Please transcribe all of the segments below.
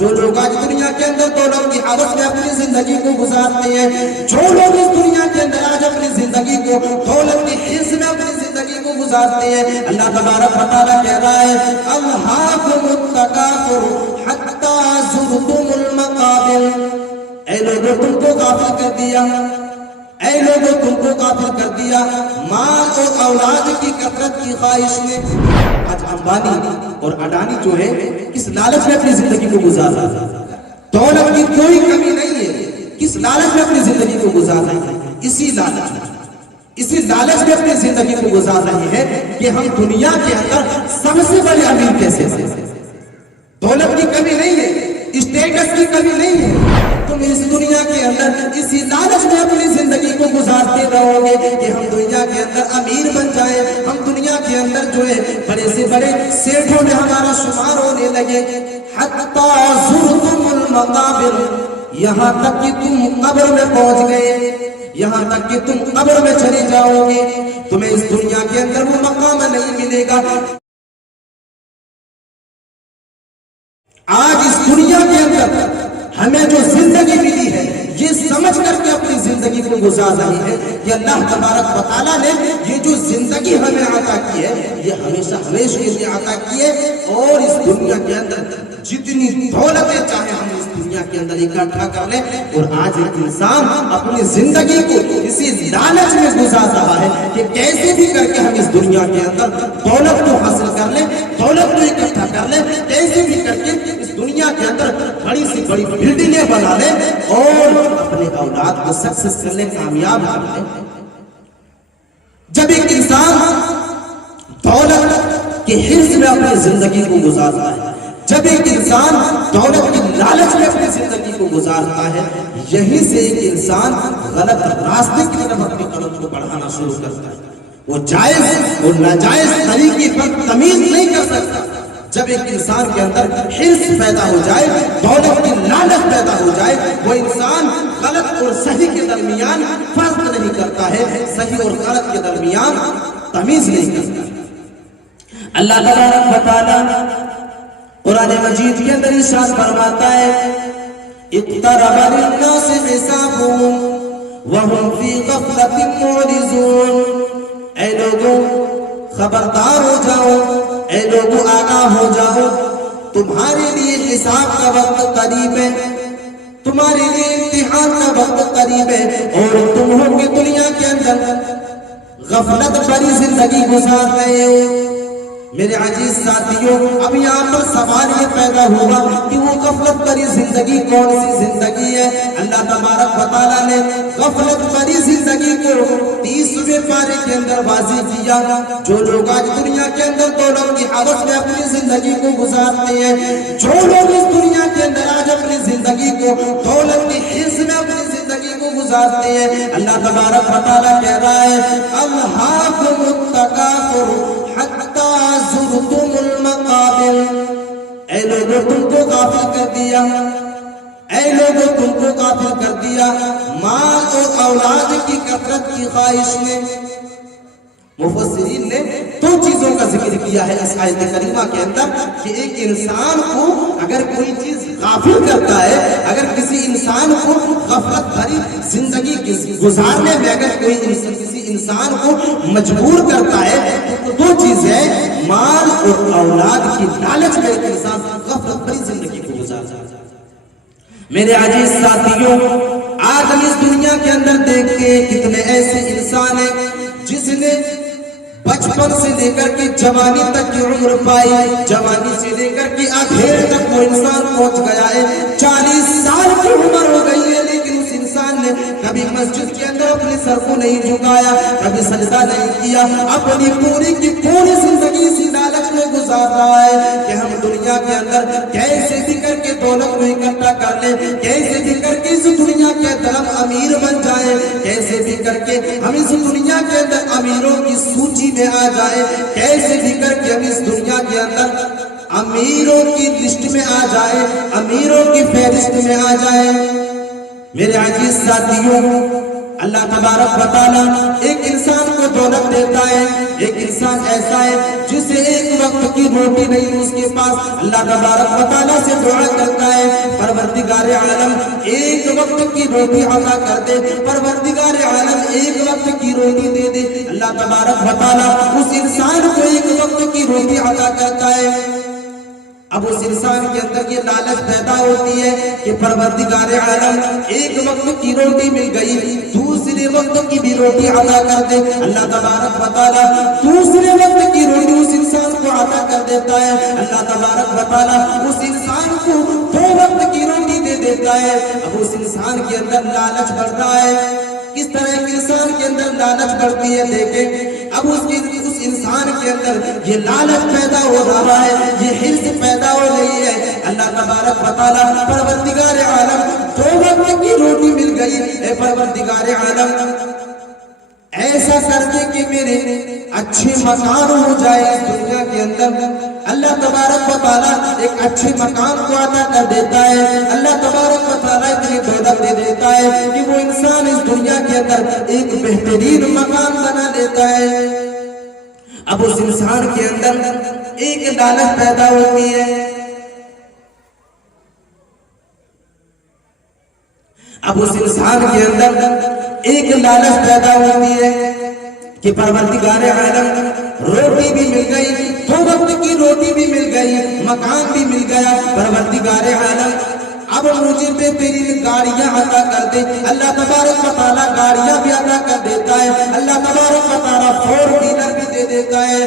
جو لوگ آج دنیا کے اندر دولت کی عادت میں اپنی زندگی کو گزارتے ہیں، جو لوگ اس دنیا کے اندر آج اپنی زندگی کو دولت کی حرص میں اپنی زندگی کو گزارتے ہیں، اللہ تبارک و تعالیٰ کہہ رہا ہے الہاکم التکاثر حتی زرتم المقابر، اے لوگوں تم کو غافل کر دیا، اے لوگوں تم کو غافل کر دیا مال اور اولاد کی کثرت کی خواہش میں۔ آج امبانی اور اڈانی جو ہے کس لالچ میں اپنی زندگی کو گزار رہا ہے، دولت کی کوئی کمی نہیں ہے، کس لالچ میں اپنی زندگی کو گزار رہے ہیں، اسی لالچ میں اپنی زندگی کو گزار رہے ہیں کہ ہم دنیا کے اندر سب سے بڑے امیر کیسے ہیں۔ دولت کی کمی نہیں ہے، اسٹیٹس کی کمی نہیں ہے، تم اس دنیا کے اندر اسی لالچ میں اپنی زندگی کو گزارتے رہو گے کہ ہم دنیا کے اندر امیر بن جائیں، ہم دنیا کے اندر جو ہے بڑے سے بڑے سیٹھوں میں ہمارا شمار ہونے لگے۔ حتی زرتم المقابر، یہاں تک کہ تم قبر میں پہنچ گئے، یہاں تک کہ تم قبر میں چلے جاؤ گے، تمہیں اس دنیا کے اندر وہ مقام نہیں ملے گا۔ آج اس دنیا کے اندر ہمیں جو زندگی ملی ہے یہ سمجھ کر کے اپنی زندگی کو گزار رہی ہے کہ اللہ تبارک و تعالیٰ نے یہ جو زندگی ہمیں عطا کی ہے یہ ہمیشہ ہمیشہ کے لیے عطا کی ہے، اور اس دنیا کے اندر جتنی دولتیں چاہے ہم اس دنیا کے اندر اکٹھا کر لیں، اور آج ایک انسان اپنی زندگی کو اسی لالچ میں گزار رہا ہے کہ کیسے بھی کر کے ہم اس دنیا کے اندر دولت کو حاصل کر لیں، دولت کو اکٹھا کر لیں، کیسے بھی کر کے اس دنیا کے اندر بڑی سی بڑی بلڈنگیں بنا لیں اور اپنے اولاد کو سکسیس کر لیں، کامیاب کر لیں۔ جب ایک انسان دولت کے حرص میں اپنی زندگی کو گزارتا ہے، جب ایک انسان دولت کی لالچ میں اپنی زندگی کو گزارتا ہے، یہیں سے ایک انسان غلط راستے کی طرف اپنے قدم کو بڑھانا شروع کرتا ہے۔ وہ جائز اور ناجائز طریقے پر تمیز نہیں کر سکتا۔ جب ایک انسان کے اندر حرص پیدا ہو جائے، دولت کی لالچ پیدا ہو جائے، وہ انسان غلط اور صحیح کے درمیان فرق نہیں کرتا ہے، صحیح اور غلط کے درمیان تمیز نہیں کرتا۔ اللہ تبارک و تعالیٰ قرآن مجید کے اندر ارشاد فرماتا ہے اقترب للناس حسابهم وهم في غفلة معرضون، اے لوگوں خبردار ہو جاؤ، اے لوگوں آگاہ ہو جاؤ، تمہارے لیے حساب کا وقت قریب ہے، تمہارے لیے امتحان کا وقت قریب ہے، اور تم ہو کہ دنیا کے اندر غفلت بھری زندگی گزار رہے ہو۔ میرے عزیز ساتھیوں، اب یہاں پر سوال یہ پیدا ہوا کہ وہ غفلت بھری زندگی کون سی زندگی ہے؟ اللہ تبارک و تعالیٰ نے غفلت بھری زندگی کو 30ویں پارے کے اندر واضح کیا۔ جو لوگ آج دنیا کے اندر دولت کی عادت میں اپنی زندگی کو گزارتے ہیں، جو لوگ اس دنیا کے اندر آج اپنی زندگی کو دولت کی حرص میں اپنی زندگی کو گزارتے ہیں، اللہ تبارک و تعالیٰ کہہ رہا ہے الہاکم التکاثر حتی زرتم المقابر، اے لوگوں تم کو غافل کر دیا، اے لوگوں تم کو غافل کر دیا مال اور اولاد کی کثرت کی خواہش نے۔ مفسرین نے دو چیزوں کا ذکر کیا ہے اس آیت کریمہ کے اندر کہ ایک انسان کو اگر کوئی چیز غافل کرتا ہے، اگر کسی انسان کو غفلت بھری زندگی گزارنے میں اگر کوئی کسی انسان کو مجبور کرتا ہے تو دو چیزیں مال اور اولاد کی لالچ میں ایک انسان غفلت بھری زندگی کو گزارتا ہے۔ میرے عزیز ساتھیوں، آج ہم اس دنیا کے اندر دیکھتے ہیں کتنے ایسے انسان ہیں جس نے بچپن سے لے کر کے جوانی تک کی عمر پائی، جوانی سے لے کر کے آخر تک وہ انسان پہنچ گیا ہے، 40 سال کی عمر ہو گئی ہے، لیکن اس انسان نے کبھی مسجد کے اندر اپنے سر کو نہیں جھکایا، کبھی سجدہ نہیں کیا، اپنی پوری کی پوری زندگی اسی لالچ میں گزار رہا ہے کہ ہم دنیا کے اندر کیسے بھی کر کے دولت کو اکٹھا کر لیں، کیسے بھی کر کے اس دنیا کے اندر ہم امیر بن جائیں، کیسے بھی کر کے ہم اس دنیا کے اندر امیروں کی سوچی میں آ جائے، کیسے بھی کر کے ہم اس دنیا کے اندر امیروں کی لسٹ میں آ جائے، امیروں کی فہرست میں آ جائے۔ میرے عزیز ساتھیوں، اللہ تبارک و تعالیٰ ایک انسان کو دولت دیتا ہے، ایک انسان ایسا ہے جسے ایک وقت کی روٹی نہیں اس کے پاس، اللہ تبارک و تعالیٰ سے دعا کرتا ہے परवरदिगार आलम एक वक्त की रोटी अता कर दे, परवरदिगार आलम एक वक्त की रोटी दे दे, अल्लाह तबारक व तआला उस इंसान को एक वक्त की रोटी अता करता है। अब उस इंसान के अंदर ये लालच पैदा होती है कि परवरदिगार आलम एक वक्त की रोटी मिल गई, दूसरे वक्त की भी रोटी अता कर दे, अल्लाह तबारक व तआला दूसरे वक्त की रोटी उस इंसान को अता कर देता है। अल्लाह तबारक व तआला उस इंसान को 2 वक्त की रोटी दे देता है। अब उस इंसान के अंदर लालच बढ़ता है। किस तरह के इंसान के अंदर लालच बढ़ती है देखें। अब उस इंसान के अंदर ये लालच पैदा हो रहा है, ये हिर्स पैदा हो रही है। अल्लाह तबारक व तआला परवरदिगार आलम 2 वक्त की रोटी मिल गई, ए परवरदिगार आलम ऐसा कर दे कि मेरे अच्छे मकान हो जाए इस दुनिया के अंदर। अल्लाह तबारक व तआला एक अच्छे मकान को अता कर देता है। अल्लाह तबारक व तआला इतनी दौलत दे देता है कि वो इंसान इस दुनिया के अंदर एक बेहतरीन मकान बना देता है। अब उस इंसान के अंदर एक लालच पैदा होती है। अब उस इंसान के अंदर एक लालच पैदा होती है कि परवरदिगार आलम रोटी भी मिल गई, 2 वक्त की रोटी भी मिल गई, मकान भी मिल गया, परवरदिगार आलम अब मुझे बेहतरीन गाड़ियां अता कर दे। अल्लाह तबारक व तआला गाड़ियां भी अता कर देता है। अल्लाह तबारक व तआला 4 व्हीलर भी दे देता है।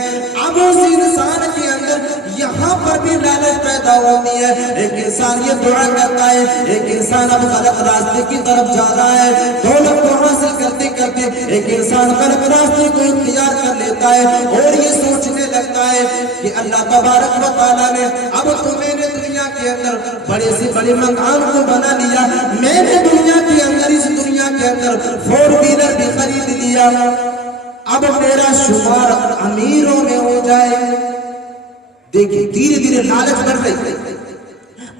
अब उस इंसान के अंदर यहाँ पर भी लालच पैदा होती है। एक इंसान ये दुआ करता है, एक इंसान अब गलत रास्ते की तरफ जा रहा है, दौलत को हासिल करते करते एक इंसान गलत रास्ते को इख्तियार कर लेता है और ये सोचने लगता है कि अल्लाह तबारक व तआला ने अब तो मैंने दुनिया के अंदर बड़े से बड़े मकान को बना लिया, मैंने दुनिया के अंदर इस दुनिया के अंदर 4 व्हीलर भी खरीद लिया, अब मेरा शुमार अमीरों में हो जाए। देखिए धीरे धीरे लालच बढ़ रही है,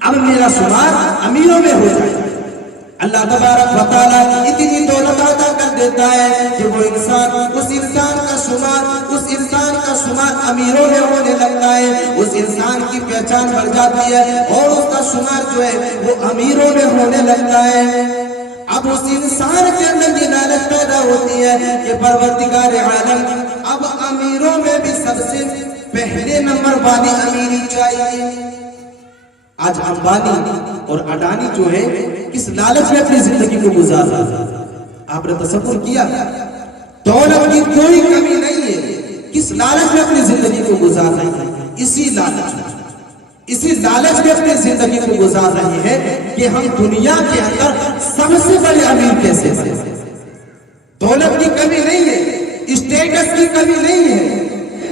अब मेरा शुमार अमीरों में हो जाए। अल्लाह तबारक व तआला इतनी दौलत अता कर देता है कि वो इंसान उस इंसान का शुमार अमीरों में होने लगता है। उस इंसान की पहचान बढ़ जाती है और उसका शुमार जो है वो अमीरों में होने लगता है। अब उस इंसान के अंदर ये लालच पैदा होती है कि परवरदिगार आलम अब अमीरों में भी सबसे पहले नंबर वाली अमीरी चाहिए। आज अंबानी और अडानी जो है किस लालच में अपनी जिंदगी को गुजार रहा है, आपने तसव्वुर किया? दौलत की कोई कमी नहीं है, किस लालच में अपनी जिंदगी को गुजार रहे हैं? इसी लालच में अपनी जिंदगी को गुजार रहे हैं कि हम दुनिया के अंदर सबसे बड़े अमीर कैसे बने। दौलत की कमी नहीं है, स्टेटस की कमी नहीं है,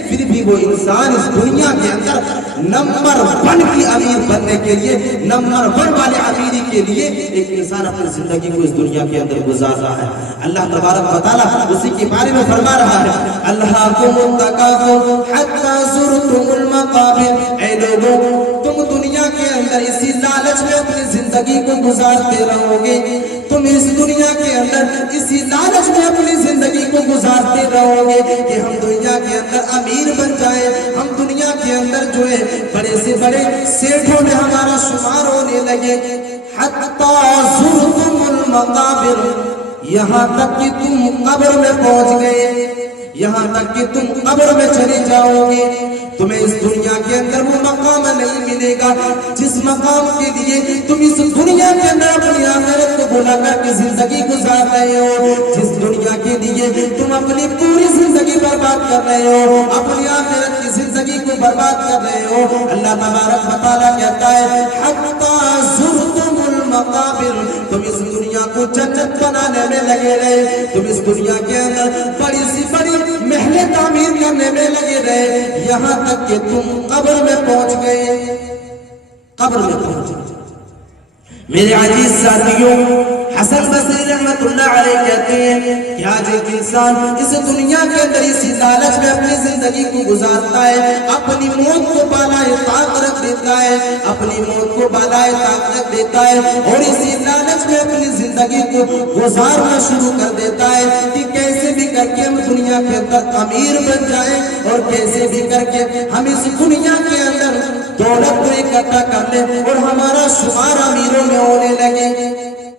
फिर भी वो इंसान इस दुनिया के अंदर नंबर 1 की अमीर बनने के लिए, नंबर 1 वाले अमीरी के लिए एक इंसान अपनी जिंदगी को इस दुनिया के अंदर गुजार रहा है। अल्लाह तबारक व तआला उसी के बारे में फरमा रहा है, अल्लाहुम तकासुर हत्ता ज़ुरतुमुल मकाबिर। ऐ लोगों, तुम दुनिया के अंदर इसी लालच में अपनी जिंदगी को गुजारते रहोगे, तुम इस दुनिया के अंदर इसी लालच में अपनी जिंदगी को गुजारते रहोगे कि हम दुनिया के अंदर अमीर बन जाए, हम दुनिया के अंदर जो है बड़े से बड़े सेठों में हमारा शुमार होने लगे। हत्ता ज़ुरतुमुल मकाबिर, यहाँ तक कि तुम कब्र में पहुंच गए, यहाँ तक कि तुम कब्र में चले जाओगे, तुम्हें इस दुनिया के अंदर वो मकाम नहीं मिलेगा जिस मकाम के लिए तुम इस दुनिया के अंदर अपनी आखिरत को भुला करके जिंदगी गुजार रहे हो, जिस दुनिया के लिए तुम अपनी पूरी जिंदगी बर्बाद कर रहे हो, अपनी आखिरत की जिंदगी को बर्बाद कर रहे हो। अल्लाह तबारक व तआला कहता है हत्ता ज़ुरतुमुल मकाबिर, तुम इस दुनिया को जन्नत बनाने में लगे रहे, तुम इस दुनिया के अंदर बड़ी सी बड़ी महलें तामीर करने में लगे रहे, यहाँ तक कि तुम कब्र में पहुंच गए, कब्र में पहुंच गए। मेरे अजीज साथियों, हसन बसरी रहमतुल्लाह अलैह कहते हैं कि आज एक इंसान इस दुनिया के अंदर इसी लालच में अपनी जिंदगी को गुजारता है, अपनी मौत को बालाए ताक रख देता है, अपनी मौत को बालाए ताक रख देता है और इसी लालच में अपनी जिंदगी को गुजारना शुरू कर देता है कि कैसे भी करके हम दुनिया के अंदर अमीर बन जाए और कैसे भी करके हम इस दुनिया के अंदर दौलत को इकट्ठा कर ले और हमारा शुमार अमीरों में होने لگے